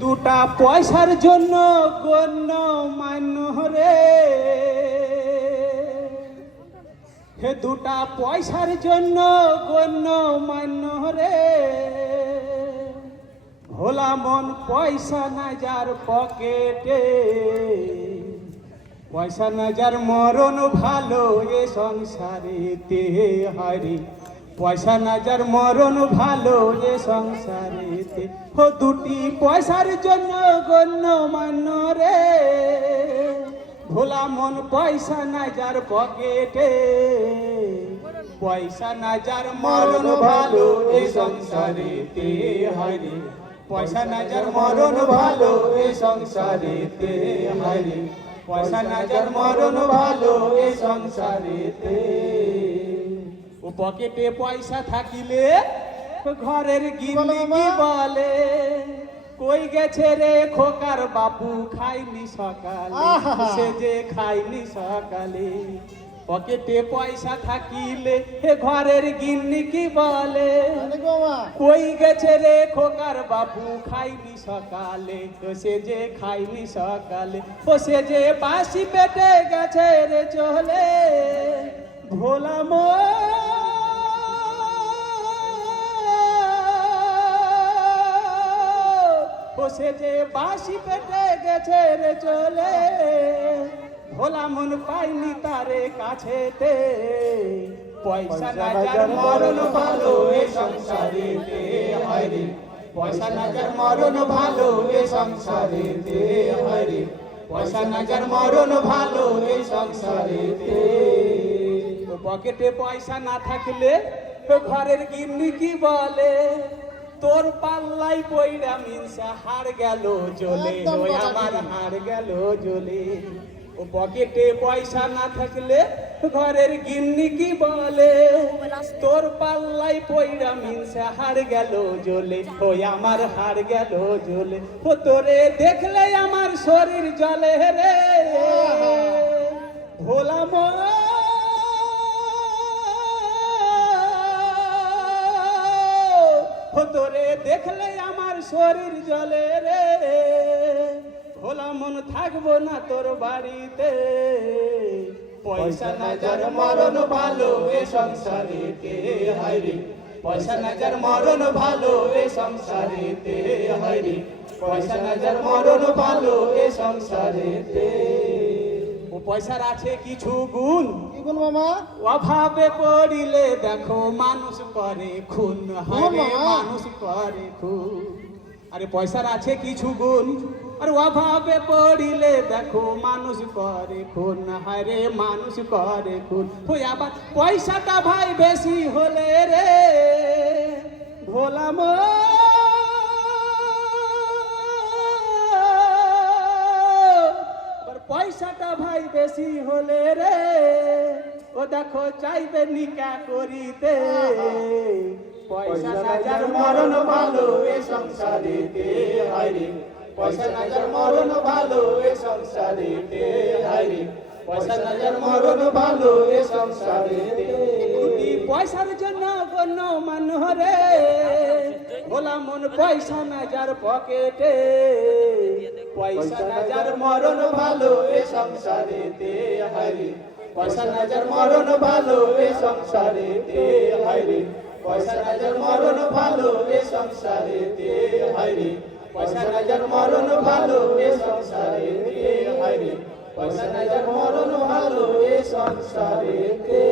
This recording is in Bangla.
দুটা পয়সার জন্য গণ্য মান্য রে, দুটা পয়সার জন্য গণ্য মান্য রে। ভোলা মন পয়সা না যার পকেটে, পয়সা না যার মরণ ভালো এ সংসারেতে হারি। পয়সা না যার মরণ ভালো এ সংসারেতে। দুটি পয়সার জন্য গণ্য মান্য রে, ভোলা মন পয়সা না যার পকেটে, পয়সা না যার মরণ ভালো এ সংসারেতে হারি। পয়সা না যার মরণ ভালো এ সংসারেতে হারি। পয়সা না যার মরণ ভালো এ সংসারেতে। ও পকেটে পয়সা থাকিলে ঘরের গিন্নি কি বলে, কই গেছে রে খোকার বাপু খাইনি সকালে, সে যে খাইনি সকালে। পকেটে পয়সা থাকিলে ঘরের গিন্নি কি বলে, কই গেছে রে খোকার বাপু খাইনি সকালে, সে যে খাইনি সকালে। ও সে যে বাসি পেটে গেছে রে চলে, ভোলা সে যে বাসি পেটে গেছে রে চলে, ভোলা মন পাইনি তারে কাছেতে। পয়সা না যার মরণ ভালো এ সংসারেতে হারি। পয়সা না যার মরণ ভালো এ সংসারেতে হারি। পয়সা না যার মরণ ভালো এ সংসারেতে। পকেটে পয়সা না থাকলে ঘরের গিন্নি কি বলে, তোর পাল্লাই পইরা মিনসা হার গেল জ্বলে, ওই আমার হার গেল জ্বলে। ও পকেটে পয়সা না থাকলে ঘরের গিন্নি কি বলে, তোর পাল্লাই পইরা মিনসা হার গেল জ্বলে, ওই আমার হার গেল জ্বলে। ও তোরে দেখলে আমার শরীর জ্বলে রে, ভোলা মন তোরে দেখলে আমার শরীর জ্বলে রে। ভোলা মন থাকবো না তোর বাড়িতে। পয়সা না যার মরণ ভালো এ সংসারেতে হারি। পয়সা না যার মরণ ভালো এ সংসারেতে হারি। পয়সা না যার মরণ ভালো এ সংসারেতে। ও পয়সার আছে কিছু গুণ, কি গুণ মামা? অভাবে পড়িলে দেখো মানুষ করে খুন, হারে মানুষ করে খুন। আরে পয়সার আছে কিছু গুণ, আর অভাবে পড়িলে দেখো মানুষ করে খুন, হারে মানুষ করে খুন। ওই আবার পয়সাটা ভাই বেশি হলে রে, ভোলা পয়সাটা ভাই বেশি হলে রে, ও দেখো চাইবে নিকা করিতে। পয়সা না যার মরণ ভালো এ সংসারেতে হারি। পয়সা না যার মরণ ভালো এ সংসারেতে হারি। পয়সা না যার মরণ ভালো এ সংসারেতে। পয়সার জন্য গণ্য মান্য রে, ভোলা মন পয়সা না যার পকেটে। পয়সা না যার মরণ ভালো এ সংসারেতে হারি। পয়সা না যার মরণ ভালো এ সংসারেতে হারি। পয়সা না যার মরণ ভালো এ সংসারেতে হারি। পয়সা না যার মরণ ভালো এ সংসারেতে হারি। পয়সা না যার মরণ ভালো এ সংসারেতে।